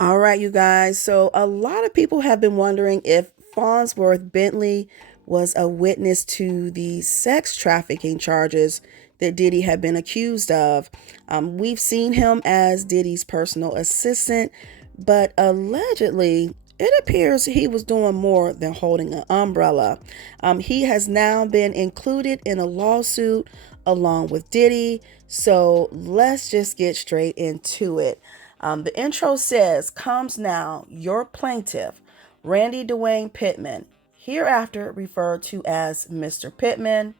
All right, you guys. So, a lot of people have been wondering if Fawnsworth Bentley was a witness to the sex trafficking charges that Diddy had been accused of. We've seen him as Diddy's personal assistant, but allegedly, it appears he was doing more than holding an umbrella. He has now been included in a lawsuit along with Diddy. So, let's just get straight into it. The intro says, comes now your plaintiff, Randy Dwayne Pittman, hereafter referred to as Mr. Pittman,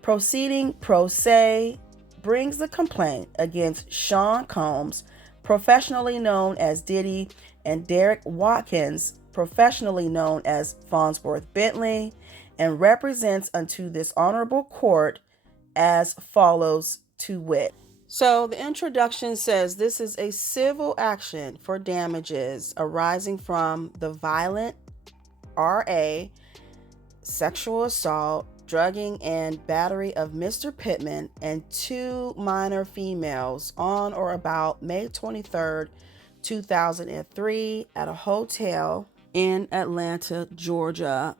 proceeding pro se, brings the complaint against Sean Combs, professionally known as Diddy, and Derek Watkins, professionally known as Fawnsworth Bentley, and represents unto this honorable court as follows to wit. So the introduction says this is a civil action for damages arising from the violent RA, sexual assault, drugging, and battery of Mr. Pittman and two minor females on or about May 23rd, 2003 at a hotel in Atlanta, Georgia.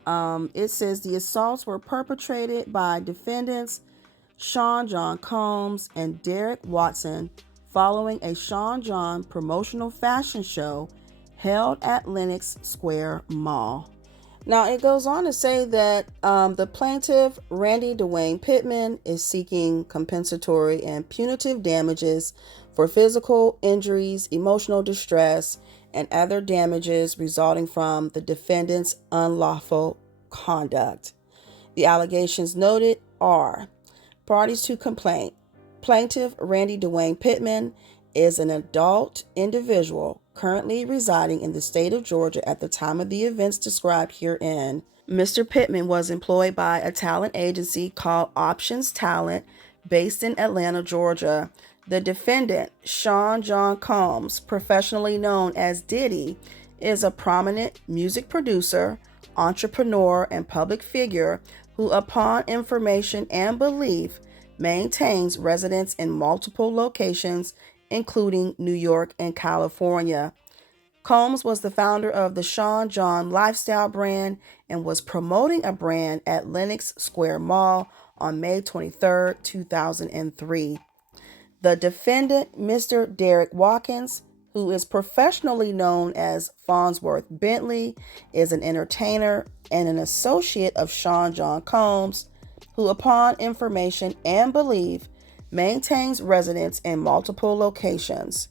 It says the assaults were perpetrated by defendants Sean John Combs and Derek Watson following a Sean John promotional fashion show held at Lenox Square Mall. Now, it goes on to say that the plaintiff, Randy Dwayne Pittman, is seeking compensatory and punitive damages for physical injuries, emotional distress, and other damages resulting from the defendant's unlawful conduct. The allegations noted are: parties to complaint. Plaintiff Randy Dwayne Pittman is an adult individual currently residing in the state of Georgia at the time of the events described herein. Mr. Pittman was employed by a talent agency called Options Talent based in Atlanta, Georgia. The defendant, Sean John Combs, professionally known as Diddy, is a prominent music producer, entrepreneur, and public figure who, upon information and belief, maintains residence in multiple locations, including New York and California. Combs was the founder of the Sean John lifestyle brand and was promoting a brand at Lenox Square Mall on May 23, 2003. The defendant, Mr. Derek Watkins, who is professionally known as Fonzworth Bentley, is an entertainer and an associate of Sean John Combs, who, upon information and belief, maintains residence in multiple locations.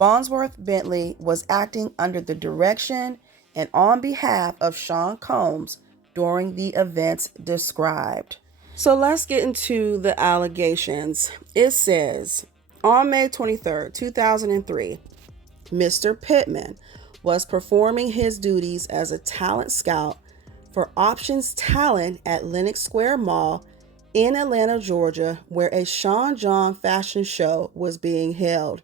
Fonzworth Bentley was acting under the direction and on behalf of Sean Combs during the events described. So let's get into the allegations. It says, on May 23rd, 2003, Mr. Pittman was performing his duties as a talent scout for Options Talent at Lenox Square Mall in Atlanta, Georgia, where a Sean John fashion show was being held.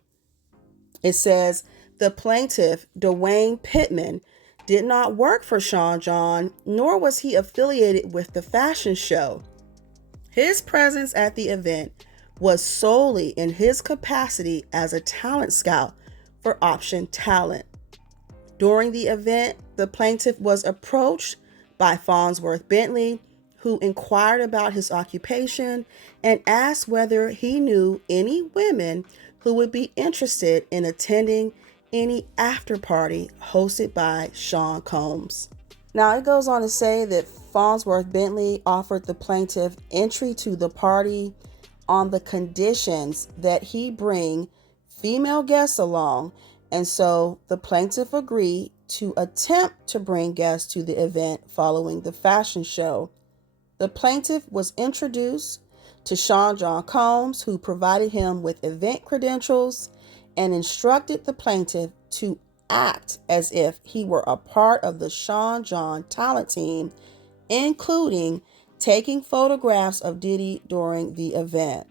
It says the plaintiff, Dwayne Pittman, did not work for Sean John, nor was he affiliated with the fashion show. His presence at the event was solely in his capacity as a talent scout for Option Talent. During the event, the plaintiff was approached by Fawnsworth Bentley, who inquired about his occupation and asked whether he knew any women who would be interested in attending any after party hosted by Sean Combs. Now, it goes on to say that Fawnsworth Bentley offered the plaintiff entry to the party on the conditions that he bring female guests along, and so the plaintiff agreed to attempt to bring guests to the event following the fashion show. The plaintiff was introduced to Sean John Combs, who provided him with event credentials and instructed the plaintiff to act as if he were a part of the Sean John talent team, including taking photographs of Diddy during the event.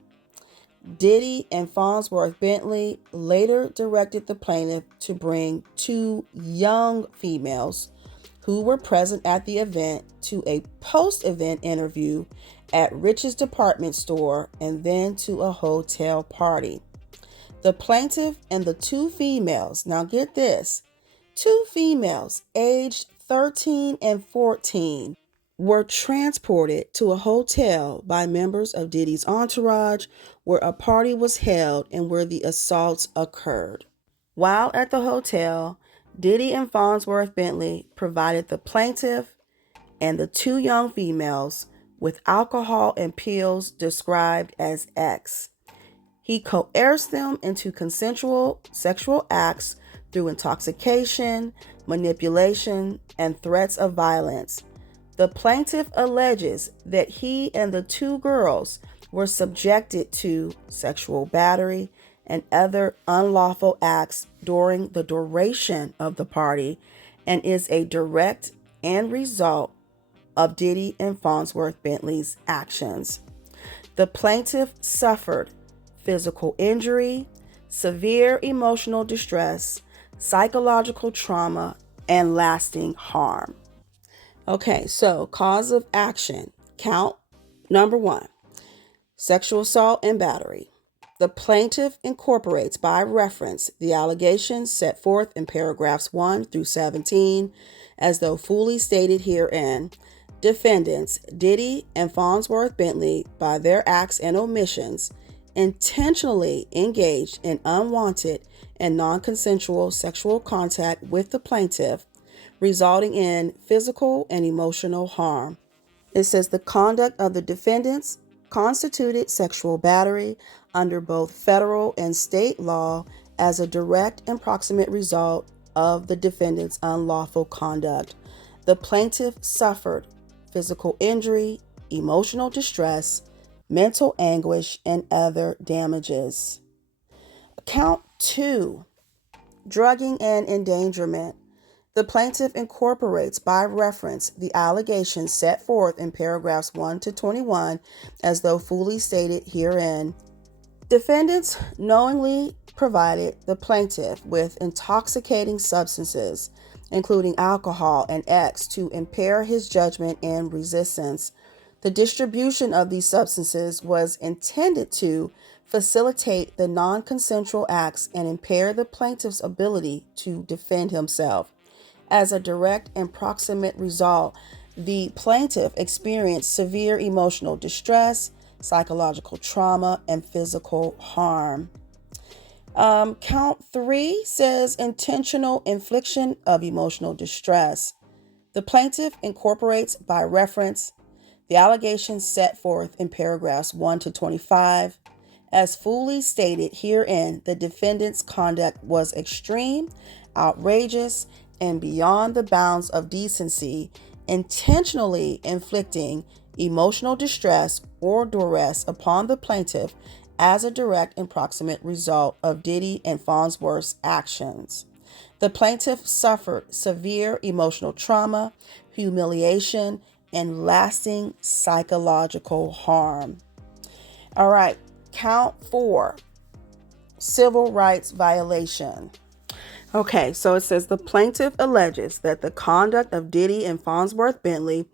Diddy and Fawnsworth Bentley later directed the plaintiff to bring two young females who were present at the event to a post-event interview at Rich's department store and then to a hotel party. The plaintiff and the two females, now get this, two females aged 13 and 14 were transported to a hotel by members of Diddy's entourage where a party was held and where the assaults occurred. While at the hotel, Diddy and Fawnsworth Bentley provided the plaintiff and the two young females with alcohol and pills described as X. He coerced them into consensual sexual acts through intoxication, manipulation, and threats of violence. The plaintiff alleges that he and the two girls were subjected to sexual battery and other unlawful acts during the duration of the party and is a direct end result of Diddy and Fawnsworth Bentley's actions. The plaintiff suffered physical injury, severe emotional distress, psychological trauma, and lasting harm. Okay, so cause of action. Count number 1, sexual assault and battery. The plaintiff incorporates by reference the allegations set forth in paragraphs 1 through 17 as though fully stated herein. Defendants Diddy and Fawnsworth Bentley, by their acts and omissions, intentionally engaged in unwanted and non-consensual sexual contact with the plaintiff, resulting in physical and emotional harm. It says the conduct of the defendants constituted sexual battery under both federal and state law as a direct and proximate result of the defendant's unlawful conduct. The plaintiff suffered physical injury, emotional distress, mental anguish, and other damages. Count 2, drugging and endangerment. The plaintiff incorporates by reference the allegations set forth in paragraphs 1 to 21 as though fully stated herein. Defendants knowingly provided the plaintiff with intoxicating substances, including alcohol and X, to impair his judgment and resistance. The distribution of these substances was intended to facilitate the non-consensual acts and impair the plaintiff's ability to defend himself. As a direct and proximate result, the plaintiff experienced severe emotional distress, psychological trauma, and physical harm. Count 3 says intentional infliction of emotional distress. The plaintiff incorporates by reference the allegations set forth in paragraphs 1 to 25. As fully stated herein, the defendant's conduct was extreme, outrageous, and beyond the bounds of decency, intentionally inflicting emotional distress or duress upon the plaintiff as a direct and proximate result of Diddy and Fawnsworth's actions. The plaintiff suffered severe emotional trauma, humiliation, and lasting psychological harm. All right, count 4, civil rights violation. Okay, so it says the plaintiff alleges that the conduct of Diddy and Fawnsworth Bentley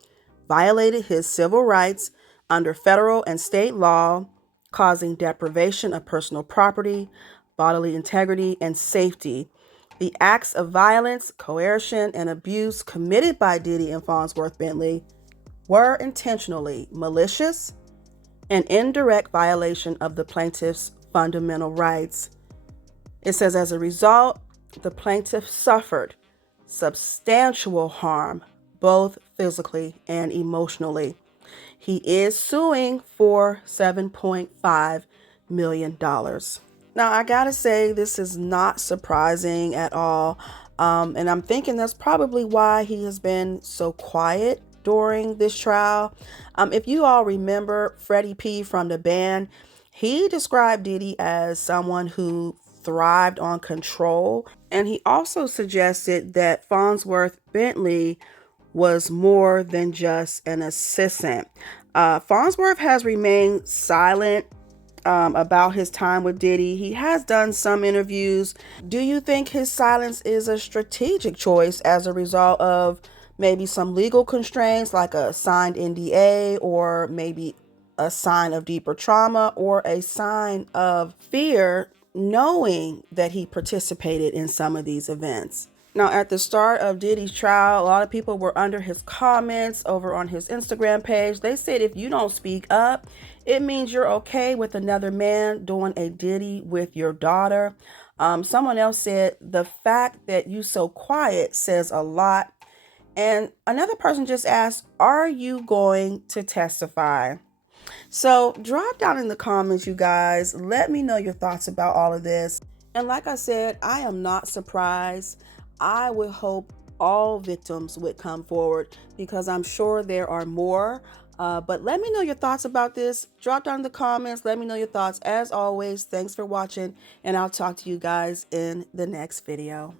violated his civil rights under federal and state law, causing deprivation of personal property, bodily integrity, and safety. The acts of violence, coercion, and abuse committed by Diddy and Fawnsworth Bentley were intentionally malicious and in direct violation of the plaintiff's fundamental rights. It says as a result, the plaintiff suffered substantial harm, both physically and emotionally. He is suing for $7.5 million. Now, I gotta say, this is not surprising at all. And I'm thinking that's probably why he has been so quiet during this trial. If you all remember Freddie P from the band, he described Diddy as someone who thrived on control. And he also suggested that Fawnsworth Bentley was more than just an assistant. Fawnsworth has remained silent about his time with Diddy. He has done some interviews. Do you think his silence is a strategic choice as a result of maybe some legal constraints like a signed NDA, or maybe a sign of deeper trauma, or a sign of fear knowing that he participated in some of these events. Now, at the start of Diddy's trial, a lot of people were under his comments over on his Instagram page. They said if you don't speak up, it means you're okay with another man doing a Diddy with your daughter. Someone else said the fact that you so quiet says a lot. And another person just asked, are you going to testify? So drop down in the comments, you guys. Let me know your thoughts about all of this. And like I said, I am not surprised. I would hope all victims would come forward because I'm sure there are more. But let me know your thoughts about this. Drop down in the comments. Let me know your thoughts. As always, thanks for watching, and I'll talk to you guys in the next video.